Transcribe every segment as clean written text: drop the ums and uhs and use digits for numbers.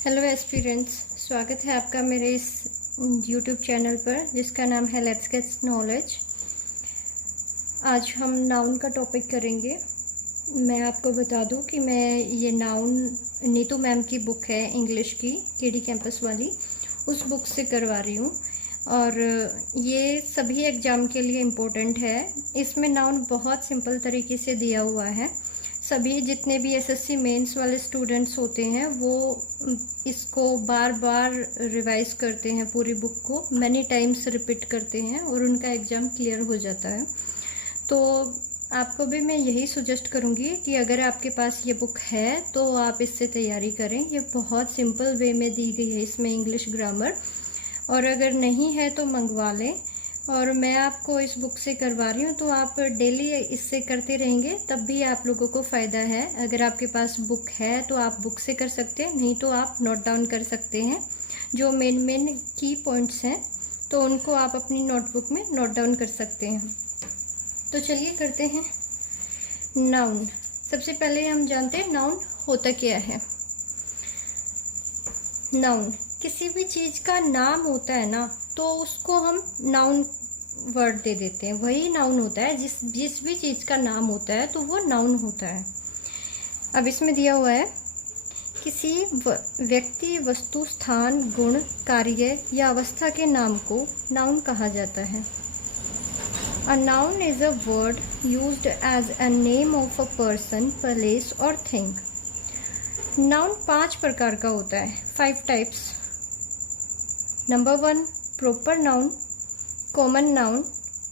Hello aspirants, स्वागत है आपका मेरे इस यूट्यूब चैनल पर जिसका नाम है लेट्स गेट नॉलेज। आज हम नाउन का टॉपिक करेंगे। मैं आपको बता दूं कि मैं ये नाउन नीतू मैम की बुक है इंग्लिश की, केडी कैंपस वाली, उस बुक से करवा रही हूँ और ये सभी एग्ज़ाम के लिए इम्पोर्टेंट है। इसमें नाउन बहुत सिंपल तरीके से दिया हुआ है। सभी जितने भी एसएससी मेंस वाले स्टूडेंट्स होते हैं वो इसको बार बार रिवाइज करते हैं, पूरी बुक को मैनी टाइम्स रिपीट करते हैं और उनका एग्ज़ाम क्लियर हो जाता है। तो आपको भी मैं यही सजेस्ट करूँगी कि अगर आपके पास ये बुक है तो आप इससे तैयारी करें। ये बहुत सिंपल वे में दी गई है इसमें इंग्लिश ग्रामर, और अगर नहीं है तो मंगवा लें। और मैं आपको इस बुक से करवा रही हूँ तो आप डेली इससे करते रहेंगे तब भी आप लोगों को फ़ायदा है। अगर आपके पास बुक है तो आप बुक से कर सकते हैं, नहीं तो आप नोट डाउन कर सकते हैं जो मेन की पॉइंट्स हैं, तो उनको आप अपनी नोटबुक में नोट डाउन कर सकते हैं। तो चलिए करते हैं नाउन। सबसे पहले हम जानते हैं नाउन होता क्या है। नाउन किसी भी चीज़ का नाम होता है ना, तो उसको हम नाउन वर्ड दे देते हैं, वही नाउन होता है। जिस भी चीज़ का नाम होता है तो वो नाउन होता है। अब इसमें दिया हुआ है किसी व्यक्ति, वस्तु, स्थान, गुण, कार्य या अवस्था के नाम को नाउन कहा जाता है। A noun is a word used as a name of a person, place और थिंग। नाउन 5 प्रकार का होता है, 5 types. Number 1 proper noun, common noun,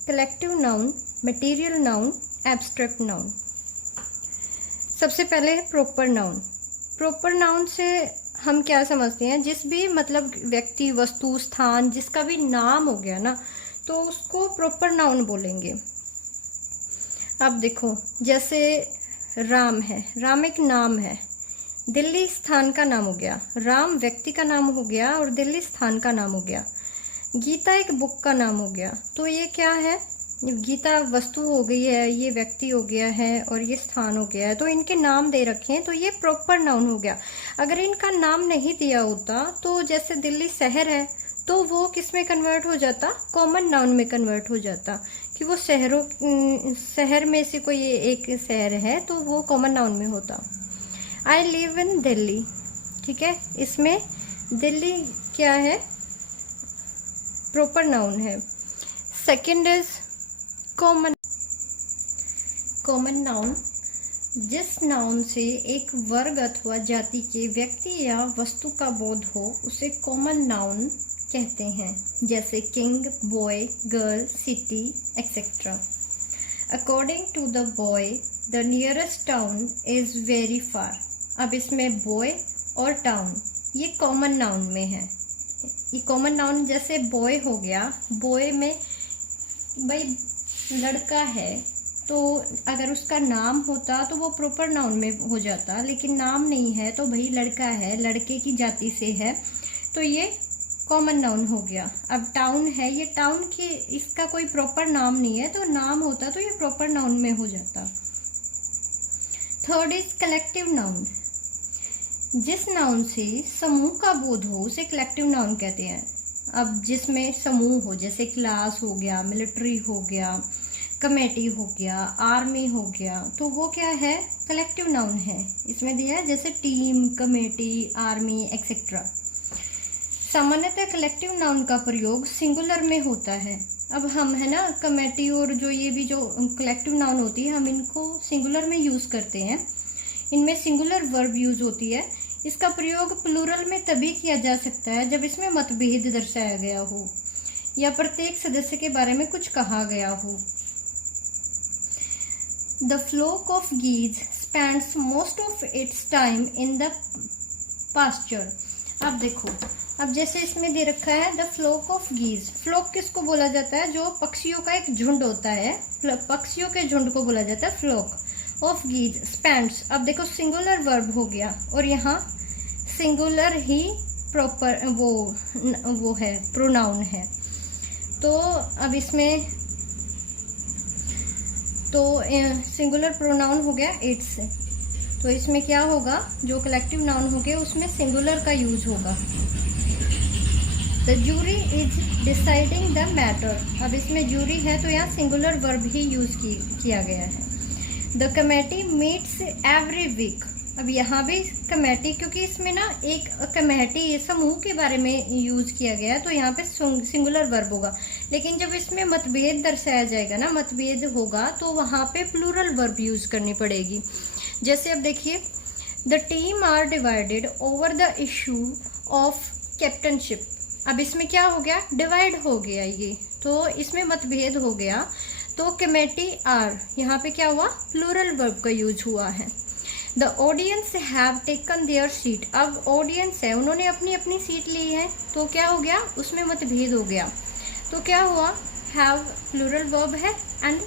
collective noun, material noun, abstract noun. सबसे पहले है प्रॉपर नाउन। प्रॉपर नाउन से हम क्या समझते हैं, जिस भी मतलब व्यक्ति, वस्तु, स्थान, जिसका भी नाम हो गया ना, तो उसको प्रॉपर नाउन बोलेंगे। अब देखो, जैसे राम है, राम एक नाम है, दिल्ली स्थान का नाम हो गया। राम व्यक्ति का नाम हो गया और दिल्ली स्थान का नाम हो गया। गीता एक बुक का नाम हो गया, तो ये क्या है, गीता वस्तु हो गई है, ये व्यक्ति हो गया है और ये स्थान हो गया है, तो इनके नाम दे रखे हैं, तो ये प्रॉपर नाउन हो गया। अगर इनका नाम नहीं दिया होता तो जैसे दिल्ली शहर है तो वो किस में कन्वर्ट हो जाता, कॉमन नाउन में कन्वर्ट हो जाता, कि वो शहर में से कोई एक शहर है तो वो कॉमन नाउन में होता। आई लिव इन दिल्ली, ठीक है, इसमें दिल्ली क्या है, प्रॉपर नाउन है। Second is common. Common noun जिस नाउन से एक वर्ग अथवा जाति के व्यक्ति या वस्तु का बोध हो उसे कॉमन नाउन कहते हैं, जैसे king, boy, girl, city etcetera. According to the boy the nearest town is very far. अब इसमें बॉय और टाउन ये कॉमन नाउन में है। ये कॉमन नाउन जैसे बॉय हो गया, बॉय में भाई लड़का है, तो अगर उसका नाम होता तो वो प्रॉपर नाउन में हो जाता, लेकिन नाम नहीं है तो भाई लड़का है, लड़के की जाति से है, तो ये कॉमन नाउन हो गया। अब टाउन है, ये टाउन के, इसका कोई प्रॉपर नाम नहीं है, तो नाम होता तो ये प्रॉपर नाउन में हो जाता। Third is collective noun. जिस नाउन से समूह का बोध हो उसे कलेक्टिव नाउन कहते हैं। अब जिसमें समूह हो, जैसे क्लास हो गया, मिलिट्री हो गया, कमेटी हो गया, आर्मी हो गया, तो वो क्या है, कलेक्टिव नाउन है। इसमें दिया है जैसे टीम, कमेटी, आर्मी एक्सेट्रा। सामान्यतः कलेक्टिव नाउन का प्रयोग सिंगुलर में होता है। अब हम है ना, कमेटी और जो ये भी जो कलेक्टिव नाउन होती है, हम इनको सिंगुलर में यूज़ करते हैं, इनमें सिंगुलर वर्ब यूज होती है। इसका प्रयोग प्लूरल में तभी किया जा सकता है जब इसमें मतभेद दर्शाया गया हो या प्रत्येक सदस्य के बारे में कुछ कहा गया हो। The flock of geese spends most of its time in the pasture. अब देखो, अब जैसे इसमें दे रखा है the flock of geese. Flock किसको बोला जाता है, जो पक्षियों का एक झुंड होता है, पक्षियों के झुंड को बोला जाता है फ्लोक ऑफ गीज स्पेंड्स। अब देखो सिंगुलर वर्ब हो गया और यहाँ सिंगुलर ही प्रॉपर वो है, प्रोनाउन है। तो अब इसमें तो सिंगुलर प्रोनाउन हो गया इट्स। तो इसमें क्या होगा, जो कलेक्टिव नाउन हो गया उसमें सिंगुलर का यूज होगा। The jury is deciding the matter. अब इसमें जूरी है तो यहाँ सिंगुलर वर्ब ही यूज किया गया है। The committee meets every week. अब यहाँ भी कमेटी, क्योंकि इसमें ना एक कमेटी समूह के बारे में यूज किया गया है तो यहाँ पे सिंगुलर वर्ब होगा। लेकिन जब इसमें मतभेद दर्शाया जाएगा ना, मतभेद होगा, तो वहाँ पे प्लूरल वर्ब यूज करनी पड़ेगी। जैसे अब देखिए, the team are divided over the issue of captaincy. अब इसमें क्या हो गया, डिवाइड हो गया ये, तो इसमें मतभेद हो गया, तो कमेटी आर, यहाँ पे क्या हुआ, प्लूरल वर्ब का यूज हुआ है। The audience have taken there seat. अब ऑडियंस है, उन्होंने अपनी अपनी सीट ली है, तो क्या हो गया, उसमें मतभेद हो गया, तो क्या हुआ, हैव प्लूरल वर्ब है एंड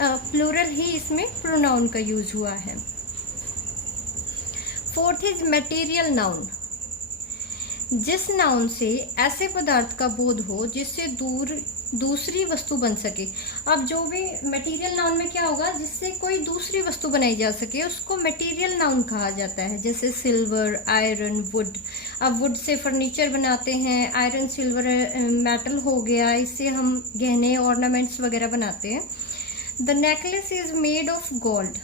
प्लूरल ही इसमें प्रोनाउन का यूज हुआ है। Fourth is material noun. जिस नाउन से ऐसे पदार्थ का बोध हो जिससे दूसरी वस्तु बन सके। अब जो भी मटेरियल नाउन में क्या होगा, जिससे कोई दूसरी वस्तु बनाई जा सके, उसको मटेरियल नाउन कहा जाता है। जैसे सिल्वर, आयरन, वुड। अब वुड से फर्नीचर बनाते हैं, आयरन, सिल्वर, मेटल हो गया, इससे हम गहने, ऑर्नामेंट्स वगैरह बनाते हैं। The necklace is made of gold.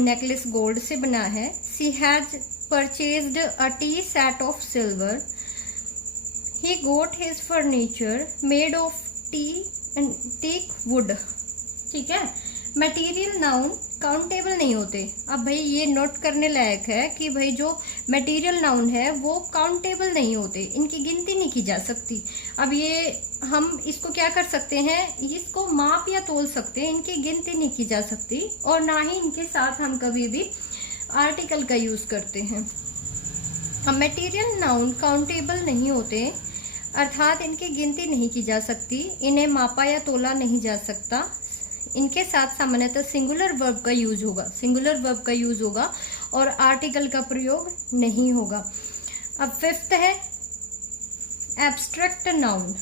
Necklace gold से बना है। She has purchased a tea set of silver. He got his furniture made of teak wood. ठीक है, मटेरियल नाउन काउंटेबल नहीं होते। अब भाई ये नोट करने लायक है कि भाई जो मटेरियल नाउन है वो काउंटेबल नहीं होते, इनकी गिनती नहीं की जा सकती। अब ये हम इसको क्या कर सकते हैं, इसको माप या तोल सकते हैं, इनकी गिनती नहीं की जा सकती, और ना ही इनके साथ हम कभी भी आर्टिकल का यूज करते हैं। अब मटेरियल नाउन काउंटेबल नहीं होते, अर्थात इनकी गिनती नहीं की जा सकती, इन्हें मापा या तोला नहीं जा सकता। इनके साथ सामान्यतः सिंगुलर वर्ब का यूज होगा, सिंगुलर वर्ब का यूज होगा और आर्टिकल का प्रयोग नहीं होगा। अब फिफ्थ है एब्स्ट्रैक्ट नाउन।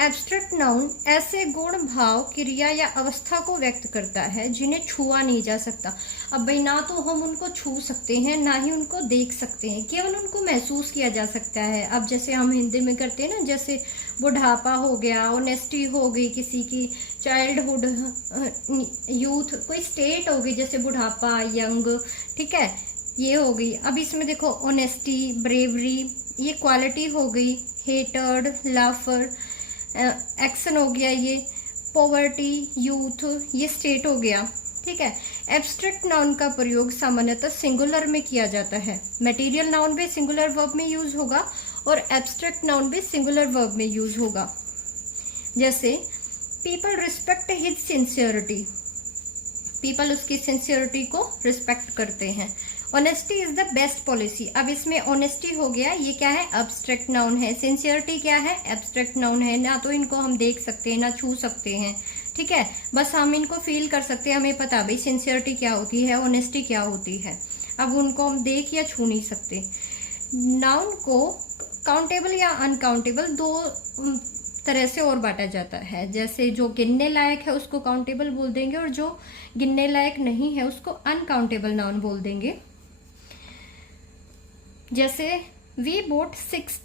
एब्स्ट्रैक्ट नाउन ऐसे गुण, भाव, क्रिया या अवस्था को व्यक्त करता है जिन्हें छुआ नहीं जा सकता। अब भाई ना तो हम उनको छू सकते हैं, ना ही उनको देख सकते हैं, केवल उनको महसूस किया जा सकता है। अब जैसे हम हिंदी में करते हैं ना, जैसे बुढ़ापा हो गया, ऑनेस्टी हो गई किसी की, चाइल्डहुड, यूथ, कोई स्टेट हो गई, जैसे बुढ़ापा, यंग, ठीक है, ये हो गई। अब इसमें देखो ऑनेस्टी, ब्रेवरी, ये क्वालिटी हो गई। हेटर्ड, लाफर, एक्शन हो गया, ये पॉवर्टी, यूथ, ये स्टेट हो गया। ठीक है, एब्स्ट्रैक्ट नाउन का प्रयोग सामान्यतः सिंगुलर में किया जाता है। मटेरियल नाउन भी सिंगुलर वर्ब में यूज होगा और एब्स्ट्रैक्ट नाउन भी सिंगुलर वर्ब में यूज होगा। जैसे people respect his sincerity, people उसकी सिंसियरिटी को रिस्पेक्ट करते हैं। Honesty is the best policy. अब इसमें ऑनेस्टी हो गया, ये क्या है, एब्स्ट्रैक्ट नाउन है। सिंसियरिटी क्या है, एब्स्ट्रैक्ट नाउन है। ना तो इनको हम देख सकते हैं, ना छू सकते हैं, ठीक है, बस हम इनको फील कर सकते हैं, हमें पता भाई सिंसियरिटी क्या होती है, ऑनेस्टी क्या होती है। अब उनको हम देख या छू नहीं सकते। नाउन को काउंटेबल या अनकाउंटेबल दो तरह से और बांटा जाता है। जैसे जो गिनने लायक है उसको काउंटेबल बोल देंगे और जो गिनने लायक नहीं है उसको अनकाउंटेबल नाउन बोल देंगे। जैसे we bought 6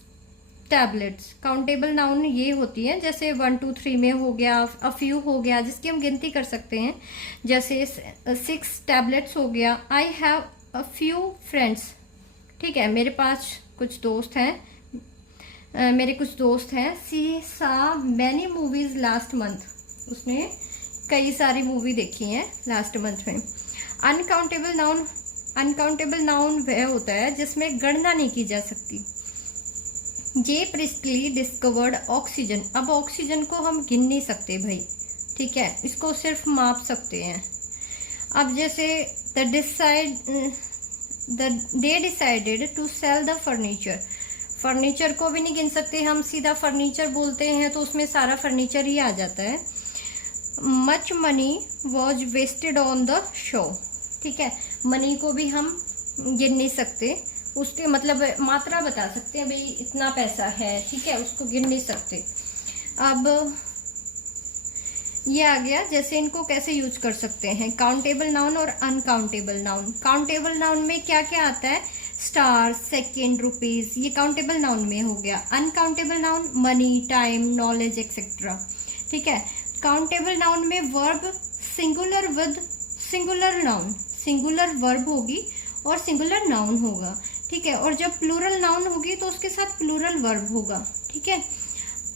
tablets, countable noun ये होती है। जैसे 1 2 3 में हो गया, अ फ्यू हो गया, जिसकी हम गिनती कर सकते हैं। जैसे 6 टैबलेट्स हो गया। I have a few friends, ठीक है, मेरे पास कुछ दोस्त हैं, मेरे कुछ दोस्त हैं। सी सा मैनी मूवीज लास्ट मंथ, उसने कई सारी मूवी देखी हैं लास्ट मंथ में। अनकाउंटेबल नाउन, अनकाउंटेबल नाउन वह होता है जिसमें गणना नहीं की जा सकती। जे प्रिस्टली डिस्कवर्ड ऑक्सीजन। अब ऑक्सीजन को हम गिन नहीं सकते भाई, ठीक है, इसको सिर्फ माप सकते हैं। अब जैसे they decided to sell the furniture, furniture को भी नहीं गिन सकते हम, सीधा फर्नीचर बोलते हैं तो उसमें सारा फर्नीचर ही आ जाता है। Much money was wasted on the show, ठीक है, मनी को भी हम गिन नहीं सकते, उसके मतलब मात्रा बता सकते हैं, भाई इतना पैसा है, ठीक है, उसको गिन नहीं सकते। अब ये आ गया। जैसे इनको कैसे यूज कर सकते हैं, काउंटेबल नाउन और अनकाउंटेबल नाउन। काउंटेबल नाउन में क्या क्या आता है, स्टार, सेकेंड, रुपीज, ये काउंटेबल नाउन में हो गया। Uncountable noun money, time, knowledge etcetera. ठीक है। काउंटेबल नाउन में verb singular with singular noun, singular verb होगी और सिंगुलर नाउन होगा। ठीक है। और जब प्लूरल नाउन होगी तो उसके साथ प्लूरल वर्ब होगा। ठीक है।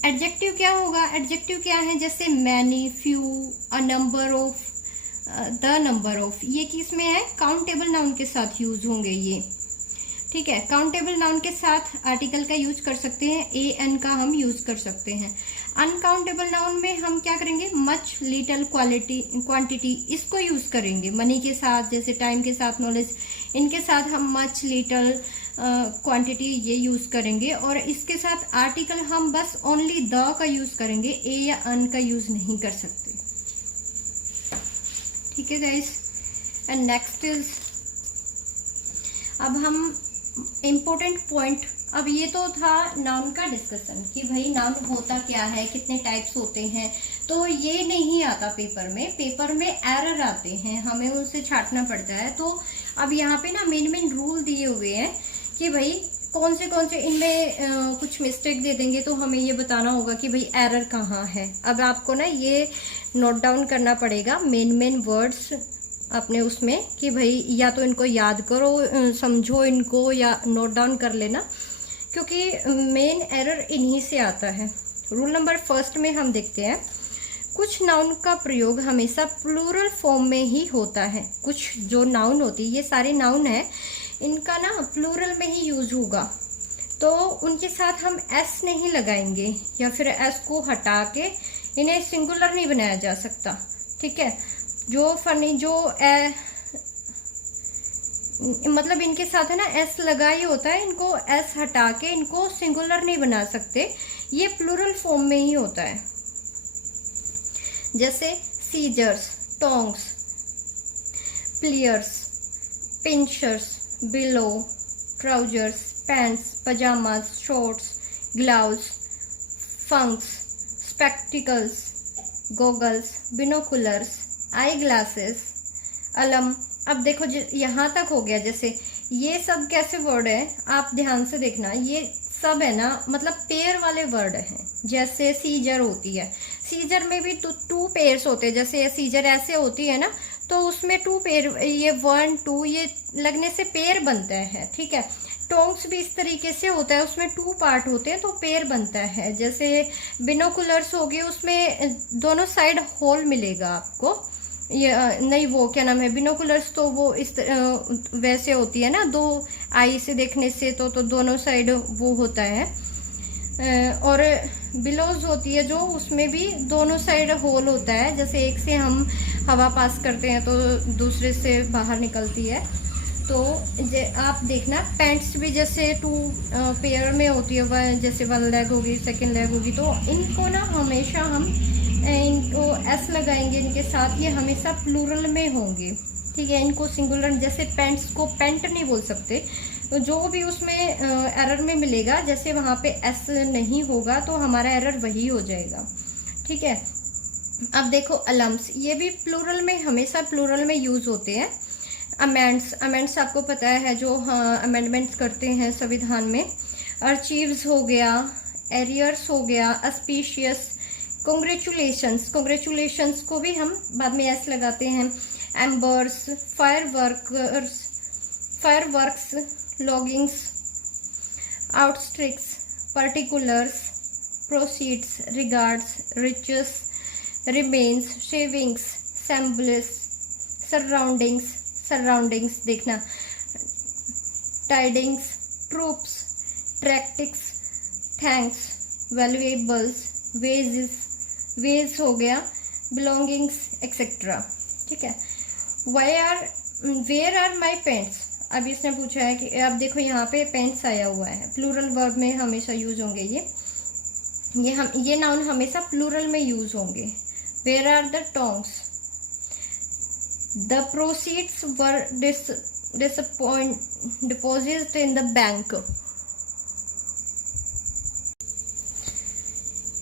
एडजेक्टिव क्या होगा, एडजेक्टिव क्या है, जैसे many, few, a number of, the number of, ये किस में है, काउंटेबल नाउन के साथ यूज होंगे ये। ठीक है। काउंटेबल नाउन के साथ आर्टिकल का यूज कर सकते हैं, ए एन का हम यूज कर सकते हैं। अनकाउंटेबल नाउन में हम क्या करेंगे, मच, लिटिल, क्वांटिटी, इसको यूज करेंगे। मनी के साथ, जैसे टाइम के साथ नॉलेज, इनके साथ हम मच, लिटिल, क्वांटिटी ये यूज करेंगे। और इसके साथ आर्टिकल हम बस ओनली द का यूज करेंगे, ए या अन का यूज नहीं कर सकते। ठीक है गाइस। एंड नेक्स्ट इज, अब हम इम्पोर्टेंट पॉइंट, अब ये तो था नाउन का डिस्कशन कि भाई नाउन होता क्या है, कितने टाइप्स होते हैं, तो ये नहीं आता पेपर में। पेपर में एरर आते हैं, हमें उनसे छांटना पड़ता है। तो अब यहाँ पे ना मेन रूल दिए हुए हैं कि भाई कौन से इनमें कुछ मिस्टेक दे देंगे तो हमें ये बताना होगा कि भाई एरर कहाँ है। अब आपको ना ये नोट डाउन करना पड़ेगा मेन वर्ड्स अपने उसमें, कि भाई या तो इनको याद करो, समझो इनको, या नोट डाउन कर लेना, क्योंकि मेन एरर इन्हीं से आता है। रूल नंबर फर्स्ट में हम देखते हैं, कुछ नाउन का प्रयोग हमेशा प्लूरल फॉर्म में ही होता है। कुछ जो नाउन होती है, ये सारे नाउन है, इनका ना प्लूरल में ही यूज होगा, तो उनके साथ हम एस नहीं लगाएंगे, या फिर एस को हटा के इन्हें सिंगुलर नहीं बनाया जा सकता। ठीक है। मतलब इनके साथ है ना एस लगा ही होता है, इनको एस हटा के इनको सिंगुलर नहीं बना सकते, ये प्लूरल फॉर्म में ही होता है। जैसे scissors, tongs, pliers, pincers, bellows, trousers, pants, pyjamas, shorts, gloves, funks, spectacles, goggles, binoculars, eye glasses, alms. अब देखो यहाँ तक हो गया। जैसे ये सब कैसे वर्ड है, आप ध्यान से देखना, ये सब है ना मतलब पेयर वाले वर्ड हैं। जैसे सीजर होती है, सीजर में भी टू पेयर्स होते हैं। जैसे सीजर ऐसे होती है ना, तो उसमें टू पेयर, ये 1 2 ये लगने से पेयर बनता है। ठीक है। टोंग्स भी इस तरीके से होता है, उसमें 2 पार्ट होते हैं तो पेयर बनता है। जैसे बिनोकुलर्स हो गए, उसमें दोनों साइड होल मिलेगा आपको। ये नहीं, वो क्या नाम है, बिनोकुलर्स तो वो इस वैसे होती है ना, 2 आई से देखने से तो दोनों साइड वो होता है। और बिलोज होती है जो, उसमें भी दोनों साइड होल होता है। जैसे एक से हम हवा पास करते हैं तो दूसरे से बाहर निकलती है। तो आप देखना, पैंट्स भी जैसे 2 पेयर में होती है, जैसे 1 लेग होगी, 2nd लेग होगी, तो इनको ना हमेशा हम इनको एस लगाएंगे इनके साथ, ये हमेशा प्लूरल में होंगे। ठीक है। इनको सिंगुलर, जैसे पैंट्स को पेंट नहीं बोल सकते, तो जो भी उसमें एरर में मिलेगा, जैसे वहाँ पे एस नहीं होगा तो हमारा एरर वही हो जाएगा। ठीक है। अब देखो अलम्स, ये भी प्लूरल में, हमेशा प्लूरल में यूज होते हैं। अमेंड्स आपको पता है, जो अमेंडमेंट्स करते हैं संविधान में। अर्चीव्स हो गया, एरियर्स हो गया, अस्पीशियस, कॉन्ग्रेचुलेशंस को भी हम बाद में एस लगाते हैं। Embers, fireworks, lodgings, outskirts, particulars, proceeds, regards, riches, remains, shavings, shambles, surroundings देखना, tidings, troops, tactics, thanks, valuables, wages हो गया, बिलोंगिंग्स एक्सेट्रा। ठीक है। वेयर आर माई पेंट्स, अब इसने पूछा है कि अब देखो यहाँ पे पेंट्स आया हुआ है, प्लूरल वर्ब में हमेशा यूज होंगे ये नाउन हमेशा प्लूरल में यूज होंगे। Where are the tongs, the proceeds were deposited in the bank.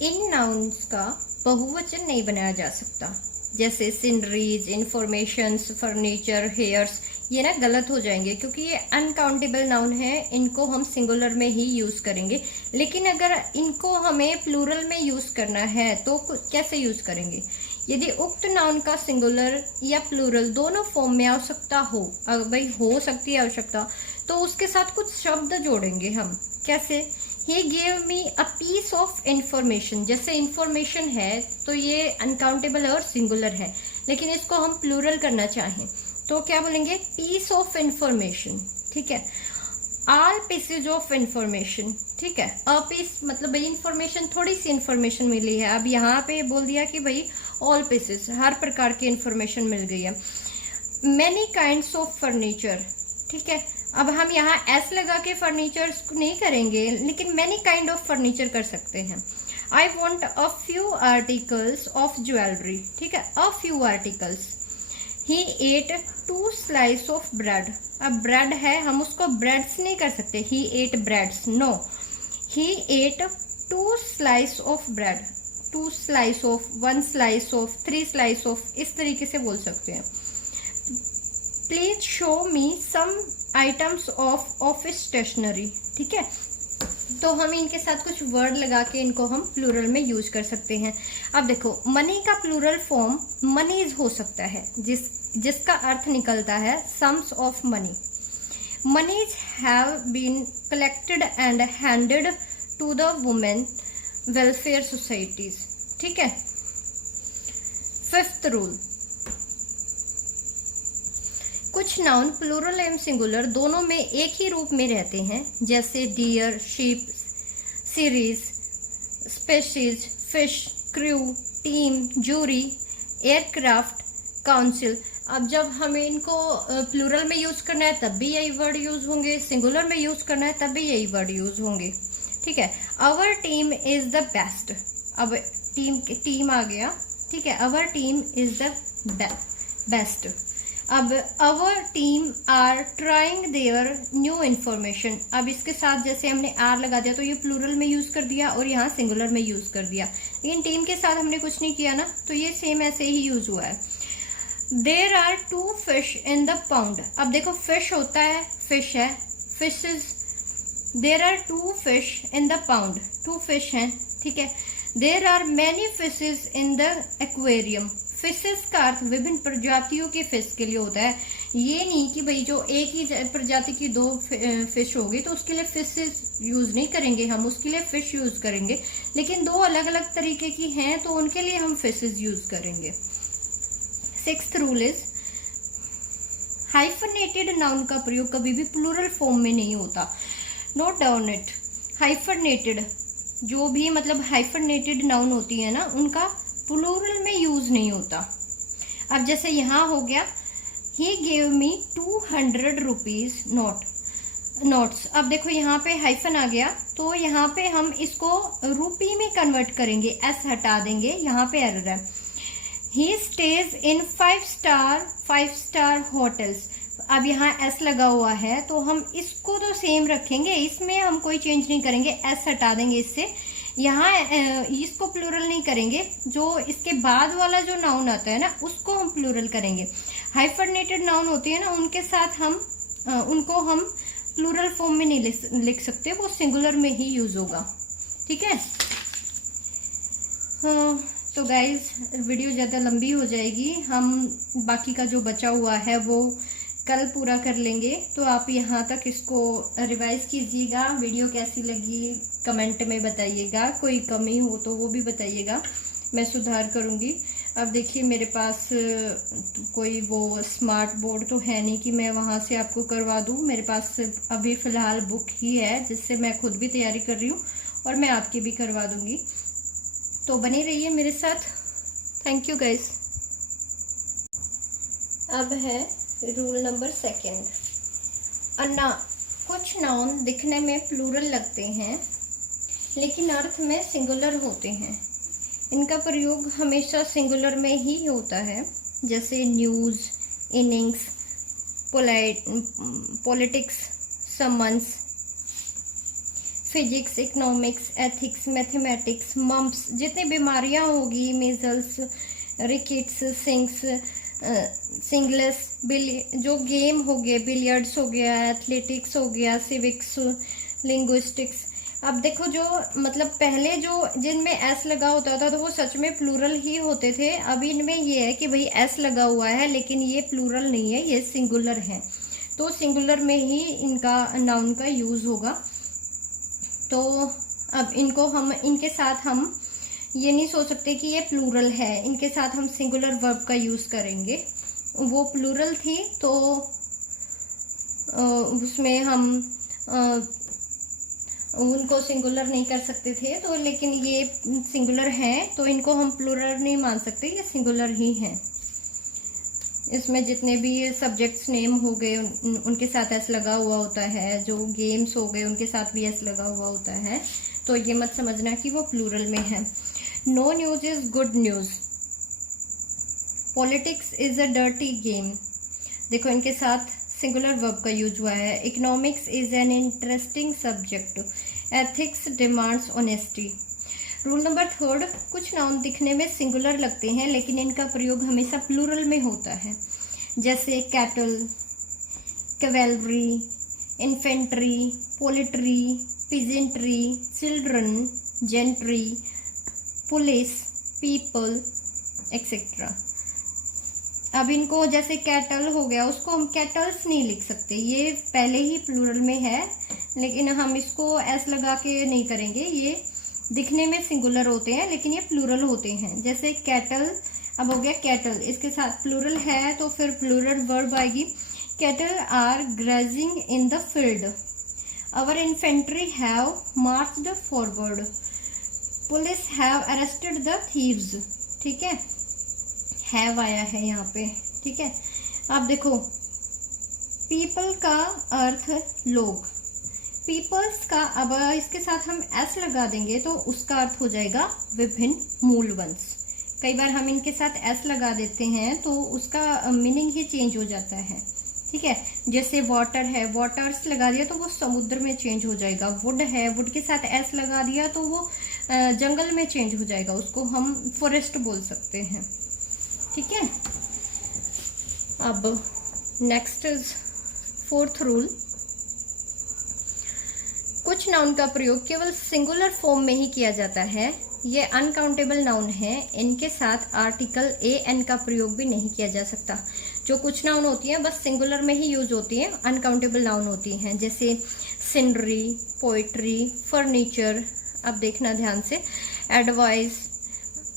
इन नाउन्स का बहुवचन नहीं बनाया जा सकता। जैसे सीनरीज, इंफॉर्मेशंस, फर्नीचर, हेयर्स, ये ना गलत हो जाएंगे क्योंकि ये अनकाउंटेबल नाउन है, इनको हम सिंगुलर में ही यूज करेंगे। लेकिन अगर इनको हमें प्लूरल में यूज करना है तो कैसे यूज करेंगे? यदि उक्त नाउन का सिंगुलर या प्लूरल दोनों फॉर्म में आवश्यकता हो, अगर भाई हो सकती है आवश्यकता, तो उसके साथ कुछ शब्द जोड़ेंगे हम। कैसे? He gave me a piece of information। जैसे इंफॉर्मेशन है तो ये अनकाउंटेबल और सिंगुलर है, लेकिन इसको हम प्लूरल करना चाहें तो क्या बोलेंगे? Piece of information. ठीक है। All pieces of information. ठीक है। अ पीस मतलब भाई इंफॉर्मेशन, थोड़ी सी इंफॉर्मेशन मिली है। अब यहाँ पे बोल दिया कि भाई ऑल पीसेज, हर प्रकार की इंफॉर्मेशन मिल गई है। Many kinds of furniture. ठीक है। अब हम यहाँ एस लगा के फर्नीचर नहीं करेंगे, लेकिन मैनी काइंड ऑफ फर्नीचर कर सकते हैं। I want a few articles of jewellery. ठीक है। A few articles. He ate 2 slice of bread. अब ब्रेड है, हम उसको ब्रेड्स नहीं कर सकते, he ate breads, no. He ate 2 slice of bread. 2 slice of, 1 slice of, 3 slice of, इस तरीके से बोल सकते हैं। Please show me some items of office stationery. ठीक है। तो हम इनके साथ कुछ वर्ड लगा के इनको हम प्लूरल में यूज कर सकते हैं। अब देखो, मनी का प्लूरल फॉर्म मनीज हो सकता है, जिसका अर्थ निकलता है sums of money. Monies have been collected and handed to the women welfare societies. ठीक है। 5th रूल, कुछ नाउन प्लूरल एवं सिंगुलर दोनों में एक ही रूप में रहते हैं, जैसे deer, sheep, series, species, fish, crew, team, jury, aircraft, council. अब जब हमें इनको प्लूरल में यूज करना है तब भी यही वर्ड यूज होंगे, सिंगुलर में यूज करना है तब भी यही वर्ड यूज होंगे। ठीक है। Our team is the best. अब टीम आ गया। ठीक है। Our team is the best. अब our team are trying their new information. अब इसके साथ जैसे हमने आर लगा दिया तो ये प्लूरल में यूज कर दिया और यहाँ सिंगुलर में यूज कर दिया, लेकिन टीम के साथ हमने कुछ नहीं किया ना, तो ये सेम ऐसे ही यूज हुआ है। There are 2 fish in the pound. अब देखो, फिश होता है, फिश है, fishes. There are 2 fish in the pound, 2 fish हैं। ठीक है। There are many fishes in the aquarium. Fishes का अर्थ विभिन्न प्रजातियों के फिश के लिए होता है। ये नहीं कि भाई जो एक ही प्रजाति की 2 फिश होगी तो उसके लिए फिशेस यूज नहीं करेंगे, हम उसके लिए फिश यूज करेंगे। लेकिन 2 अलग अलग तरीके की हैं तो उनके लिए हम फिशेस यूज करेंगे। 6th rule is, hyphenated noun का प्रयोग कभी भी प्लूरल फॉर्म में नहीं होता। Note down it. हाइफनेटेड, जो भी मतलब हाइफनेटेड नाउन होती है ना, उनका प्लूरल में यूज नहीं होता। अब जैसे यहाँ हो गया, he gave me 200 rupees notes. अब देखो यहाँ पे हाइफन आ गया तो यहाँ पे हम इसको रूपी में कन्वर्ट करेंगे, एस हटा देंगे, यहाँ पे एरर है। ही स्टेज इन 5 स्टार होटल्स। अब यहाँ एस लगा हुआ है तो हम इसको तो सेम रखेंगे, इसमें हम कोई चेंज नहीं करेंगे, एस हटा देंगे इससे। यहाँ इसको प्लूरल नहीं करेंगे, जो इसके बाद वाला जो नाउन आता है ना उसको हम प्लूरल करेंगे। हाइफनेटेड नाउन होती है ना, उनके साथ हम उनको हम प्लूरल फॉर्म में नहीं लिख सकते, वो सिंगुलर में ही यूज होगा। ठीक है। तो गाइज, वीडियो ज़्यादा लंबी हो जाएगी, हम बाकी का जो बचा हुआ है वो कल पूरा कर लेंगे। तो आप यहाँ तक इसको रिवाइज कीजिएगा। वीडियो कैसी लगी कमेंट में बताइएगा, कोई कमी हो तो वो भी बताइएगा, मैं सुधार करूँगी। अब देखिए, मेरे पास कोई वो स्मार्ट बोर्ड तो है नहीं कि मैं वहाँ से आपको करवा दूँ। मेरे पास अभी फ़िलहाल बुक ही है जिससे मैं खुद भी तैयारी कर रही हूँ और मैं आपकी भी करवा दूँगी। तो बने रहिए मेरे साथ। Thank you guys. अब है रूल नंबर 2। कुछ नाउन दिखने में प्लूरल लगते हैं लेकिन अर्थ में सिंगुलर होते हैं। इनका प्रयोग हमेशा सिंगुलर में ही होता है, जैसे news, innings, politics, summons, physics, economics, ethics, mathematics, mumps, जितनी बीमारियां होगी, मीजल्स, रिकेट्स, सिंगलेस, जो गेम हो गए, बिलियर्ड्स हो गया, एथलेटिक्स हो गया, सिविक्स, लिंग्विस्टिक्स। अब देखो जो मतलब पहले जो जिनमें एस लगा होता था तो वो सच में प्लूरल ही होते थे। अब इनमें ये है कि भाई एस लगा हुआ है लेकिन ये प्लूरल नहीं है, ये सिंगुलर है, तो सिंगुलर में ही इनका नाउन का यूज होगा। तो अब इनके साथ हम ये नहीं सोच सकते कि ये प्लूरल है, इनके साथ हम सिंगुलर वर्ब का यूज करेंगे। वो प्लूरल थी तो उसमें हम उनको सिंगुलर नहीं कर सकते थे, तो लेकिन ये सिंगुलर हैं तो इनको हम प्लूरल नहीं मान सकते, ये सिंगुलर ही हैं। इसमें जितने भी सब्जेक्ट्स नेम हो गए उनके साथ एस लगा हुआ होता है, जो गेम्स हो गए उनके साथ भी एस लगा हुआ होता है, तो ये मत समझना कि वो प्लूरल में है। No news is good news, politics is a dirty game, देखो इनके साथ सिंगुलर वर्ब का यूज हुआ है। Economics is an interesting subject, ethics demands honesty. Rule number 3, कुछ नाउन दिखने में सिंगुलर लगते हैं लेकिन इनका प्रयोग हमेशा प्लूरल में होता है, जैसे cattle, cavalry, infantry, poultry, peasantry, children, gentry, police, people etcetera. अब इनको जैसे कैटल हो गया, उसको हम कैटल्स नहीं लिख सकते, ये पहले ही प्लूरल में है लेकिन हम इसको एस लगा के नहीं करेंगे, ये दिखने में सिंगुलर होते हैं लेकिन ये प्लूरल होते हैं। जैसे कैटल अब हो गया कैटल, इसके साथ प्लूरल है तो फिर प्लूरल वर्ब आएगी। Cattle are grazing in the field, our infantry have marched forward, police have arrested the thieves. ठीक है, हैव आया है यहाँ पे। ठीक है, अब देखो पीपल का अर्थ लोग, पीपल्स का अब इसके साथ हम एस लगा देंगे तो उसका अर्थ हो जाएगा विभिन्न मूल वंश। कई बार हम इनके साथ एस लगा देते हैं तो उसका मीनिंग ही चेंज हो जाता है। ठीक है, जैसे वाटर है, वाटर्स लगा दिया तो वो समुद्र में चेंज हो जाएगा। वुड है, वुड के साथ एस लगा दिया तो वो जंगल में चेंज हो जाएगा, उसको हम फॉरेस्ट बोल सकते हैं। ठीक है, अब नेक्स्ट इज 4th रूल, कुछ नाउन का प्रयोग केवल सिंगुलर फॉर्म में ही किया जाता है। ये अनकाउंटेबल नाउन है, इनके साथ आर्टिकल एन का प्रयोग भी नहीं किया जा सकता। जो कुछ नाउन होती हैं बस सिंगुलर में ही यूज होती हैं, अनकाउंटेबल नाउन होती हैं, जैसे सिनरी, पोइट्री, फर्नीचर। अब देखना ध्यान से, एडवाइस,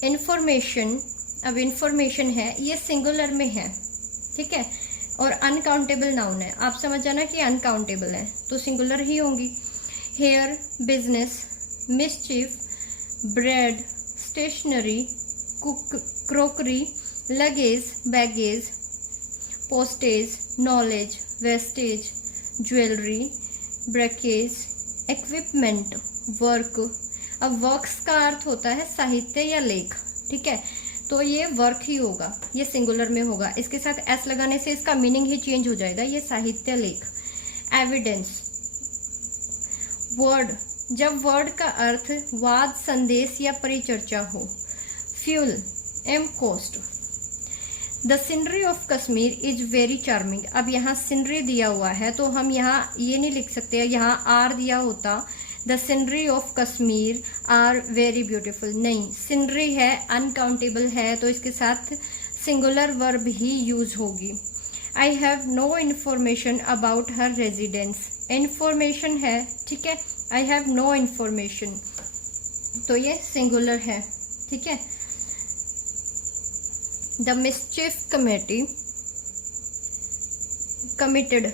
इंफॉर्मेशन। अब इंफॉर्मेशन है, ये सिंगुलर में है। ठीक है, और अनकाउंटेबल नाउन है, आप समझ जाना कि अनकाउंटेबल है तो सिंगुलर ही होंगी। Hair, business, mischief, bread, stationery, cook, crockery, luggage, baggage, postage, knowledge, wastage, jewellery, breakage, equipment, work. अब वर्क्स का अर्थ होता है साहित्य या लेख। ठीक है, तो ये वर्क ही होगा, ये सिंगुलर में होगा, इसके साथ एस लगाने से इसका मीनिंग ही चेंज हो जाएगा, ये साहित्य लेख। एविडेंस, वर्ड, जब वर्ड का अर्थ वाद, संदेश या परिचर्चा हो। Fuel, cost. The scenery of Kashmir is very charming. अब यहाँ सीनरी दिया हुआ है तो हम यहाँ ये नहीं लिख सकते, यहाँ आर दिया होता, the scenery of Kashmir are very beautiful, नहीं, सीनरी है, अनकाउंटेबल है तो इसके साथ सिंगुलर वर्ब ही यूज होगी। I have no information about her residence, information है। ठीक है, आई हैव नो इन्फॉर्मेशन तो ये सिंगुलर है। ठीक है, द मिसचिफ कमेटी कमिटेड,